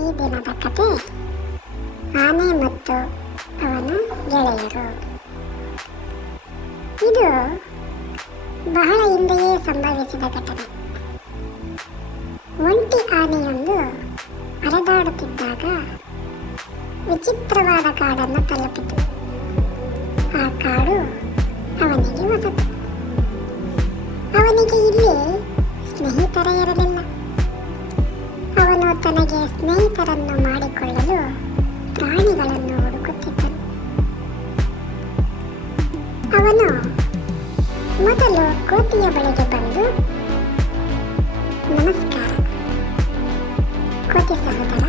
ಈ ದಿನದ ಕತೆ ಆನೆ ಮತ್ತು ಅವನ ಗೆಳೆಯರು. ಇದು ಬಹಳ ಹಿಂದೆಯೇ ಸಂಭವಿಸಿದ ಘಟನೆ. ಒಂಟಿ ಆನೆಯೊಂದು ಅಲೆದಾಡುತ್ತಿದ್ದಾಗ ವಿಚಿತ್ರವಾದ ಕಾಡನ್ನು ತಲುಪಿತು. ಆ ಕಾಡು ಅವನಿಗೆ ಹೊಸತು. ಅವನಿಗೆ ಇಲ್ಲಿ ಸ್ನೇಹಿತರ ಇರಲಿಲ್ಲ. ಅವನು ತನಗೆ ಸ್ನೇಹಿತರನ್ನು ಮಾಡಿಕೊಳ್ಳಲು ಪ್ರಾಣಿಗಳನ್ನು ಹುಡುಕುತ್ತಿದ್ದನು. ಅವನು ಮೊದಲು ಕೋತಿಯ ಬಳಿಗೆ ಬಂದು, ನಮಸ್ಕಾರ ಕೋತಿ ಸಹೋದರ,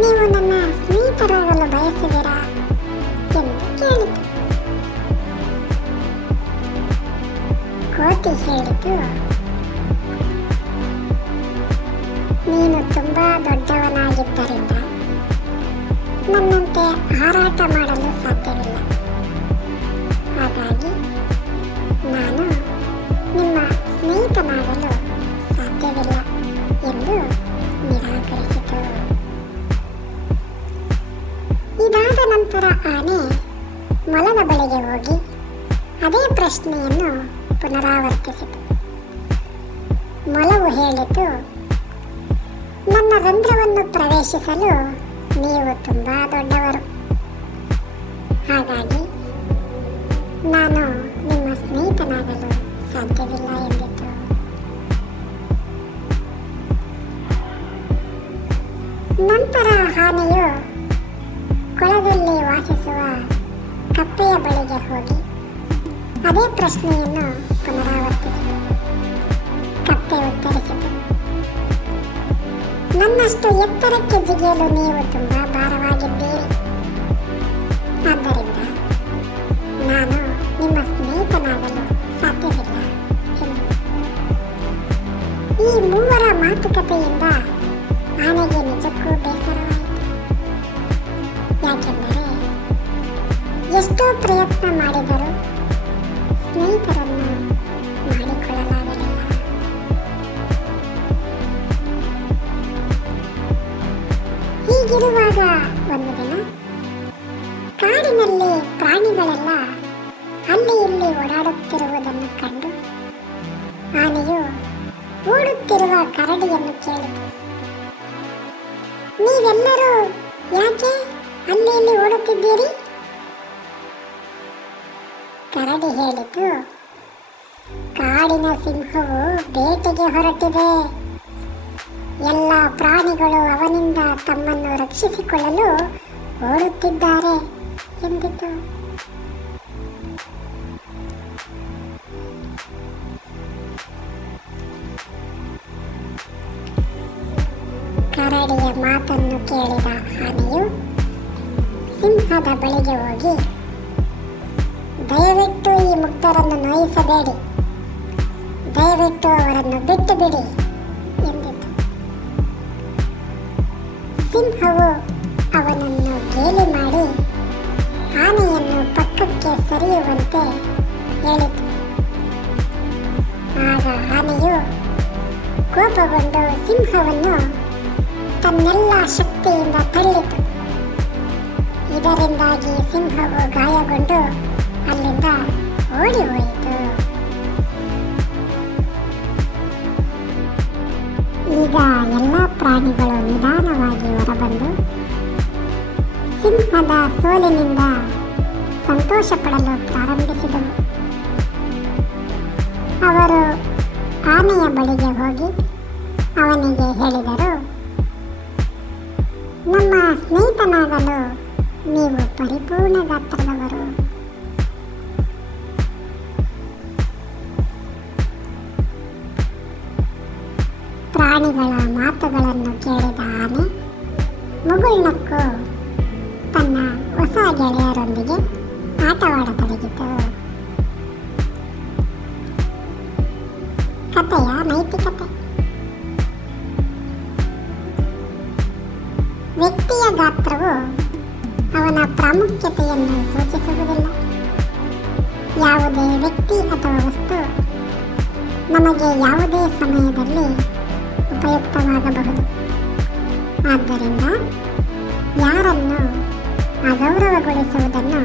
ನೀವು ನನ್ನ ಸ್ನೇಹಿತರಾಗಲು ಬಯಸುವಿರಾ ಎಂದು ಕೇಳಿತು. ಕೋತಿ ಹೇಳಿತು, ನೀನು ತುಂಬಾ ದೊಡ್ಡವನಾಗಿದ್ದರಿಂದ ನನ್ನಂತೆ ಹಾರಾಟ ಮಾಡಲು ಸಾಧ್ಯವಿಲ್ಲ. ಹಾಗಾಗಿ ನಾನು ನಿಮ್ಮ ಸ್ನೇಹಿತನಾಗಲು ಸಾಧ್ಯವಿಲ್ಲ ಎಂದು ನಿರಾಕರಿಸಿತು. ಇದಾದ ನಂತರ ಆನೆ ಮೊಲದ ಬಳಿಗೆ ಹೋಗಿ ಅದೇ ಪ್ರಶ್ನೆಯನ್ನು ಪುನರಾವರ್ತಿಸಿತು. ಮೊಲವು ಹೇಳಿತು, ನನ್ನ ರಂಧ್ರವನ್ನು ಪ್ರವೇಶಿಸಲು ನೀವು ತುಂಬಾ ದೊಡ್ಡವರು. ಹಾಗಾಗಿ ನಾನು ನಿಮ್ಮ ಸ್ನೇಹಿತನಾಗಲು ಸಾಧ್ಯವಿಲ್ಲ ಎಂದಿತು. ನಂತರ ಆನೆಯು ಕೊಳದಲ್ಲಿ ವಾಸಿಸುವ ಕಪ್ಪೆಯ ಬಳಿಗೆ ಹೋಗಿ ಅದೇ ಪ್ರಶ್ನೆಯನ್ನು ಪುನರಾವರ್ತಿಸಿತು. ಕಪ್ಪೆ ಉತ್ತರಿಸಿತು, ನನ್ನಷ್ಟು ಎತ್ತರಕ್ಕೆ ಜಿಗಿಯಲು ನೀವು ತುಂಬಾ ಭಾರವಾಗಿದ್ದೀರಿ. ಆದ್ದರಿಂದ ನಾನು ನಿಮ್ಮ ಸ್ನೇಹಿತನಾಗಲು ಸಾಧ್ಯವಿಲ್ಲ ಎಂದು. ಈ ಮೂವರ ಮಾತುಕತೆಯಿಂದ ಆನೆಗೆ ನಿಜಕ್ಕೂ ಬೇಸರವಾಯಿತು. ಯಾಕೆಂದರೆ ಎಷ್ಟೋ ಪ್ರಯತ್ನ ಮಾಡಿದರೂ ಸ್ನೇಹಿತರನ್ನು ಮಾಡಿಕೊಳ್ಳಲಾಗಲಿಲ್ಲ. ಹೀಗಿರುವಾಗ ಒಂದು ದಿನ ಕಾಡಿನಲ್ಲಿ ಪ್ರಾಣಿಗಳೆಲ್ಲ ಅಲ್ಲಿ ಇಲ್ಲಿ ಓಡಾಡುತ್ತಿರುವುದನ್ನು ಕಂಡು ಆನೆಯು ಓಡುತ್ತಿರುವ ಕರಡಿಯನ್ನು ಕೇಳಿತು, ನೀವೆಲ್ಲರೂ ಯಾಕೆ ಅಲ್ಲಿ ಇಲ್ಲಿ ಓಡುತ್ತಿದ್ದೀರಿ? ಕರಡಿ ಹೇಳಿತು, ಕಾಡಿನ ಸಿಂಹವು ಬೇಟೆಗೆ ಹೊರಟಿದೆ. ಎಲ್ಲ ಪ್ರಾಣಿಗಳು ಅವನಿಂದ ತಮ್ಮನ್ನು ರಕ್ಷಿಸಿಕೊಳ್ಳಲು ಓಡುತ್ತಿದ್ದಾರೆ ಎಂದಿತು. ಕರಡಿಯ ಮಾತನ್ನು ಕೇಳಿದ ಆನೆಯು ಸಿಂಹದ ಬಳಿಗೆ ಹೋಗಿ, ದಯವಿಟ್ಟು ಈ ಮುಗ್ಧರನ್ನು ನೋಯಿಸಬೇಡಿ, ದಯವಿಟ್ಟು ಅವರನ್ನು ಬಿಟ್ಟು ಬಿಡಿ ಎಂದಿತು. ಸಿಂಹವು ಅವನನ್ನು ಗೇಲಿ ಮಾಡಿ ಆನೆಯನ್ನು ಪಕ್ಕಕ್ಕೆ ಸರಿಯುವಂತೆ ಹೇಳಿತು. ಆಗ ಆನೆಯು ಕೋಪಗೊಂಡು ಸಿಂಹವನ್ನು ತನ್ನೆಲ್ಲ ಶಕ್ತಿಯಿಂದ ತಳ್ಳಿತು. ಇದರಿಂದಾಗಿ ಸಿಂಹವು ಗಾಯಗೊಂಡು ಅಲ್ಲಿಂದ ಓಡಿ ಹೋಯಿತು. ಈಗ ಎಲ್ಲ ಪ್ರಾಣಿಗಳು ನಿಧಾನವಾಗಿ ಹೊರಬಂದು ಸಿಂಹದ ಸೋಲಿನಿಂದ ಸಂತೋಷ ಪಡಲು ಪ್ರಾರಂಭಿಸಿದವು. ಅವರು ಆನೆಯ ಬಳಿಗೆ ಹೋಗಿ ಅವನಿಗೆ ಹೇಳಿದರು, ನಮ್ಮ ಸ್ನೇಹಿತನಾಗಲು ನೀವು ಪರಿಪೂರ್ಣ ಗಾತ್ರದವರು. ಪ್ರಾಣಿಗಳ ಮಾತುಗಳನ್ನು ಕೇಳಿದ ಆನೆ ಮುಗುಳ್ನಕ್ಕು ತನ್ನ ಹೊಸ ಗೆಳೆಯರೊಂದಿಗೆ ಆಟವಾಡತೊಡಗಿತು. ಕಥೆಯ ನೈತಿಕತೆ. ವ್ಯಕ್ತಿಯ ಗಾತ್ರವು ಅವನ ಪ್ರಾಮುಖ್ಯತೆಯನ್ನು ಸೂಚಿಸುವುದಿಲ್ಲ. ಯಾವುದೇ ವ್ಯಕ್ತಿ ಅಥವಾ ವಸ್ತು ನಮಗೆ ಯಾವುದೇ ಸಮಯದಲ್ಲಿ ಉಪಯುಕ್ತವಾಗಬಹುದು. ಆದ್ದರಿಂದ ಯಾರನ್ನು ಅಗೌರವಗೊಳಿಸುವುದನ್ನು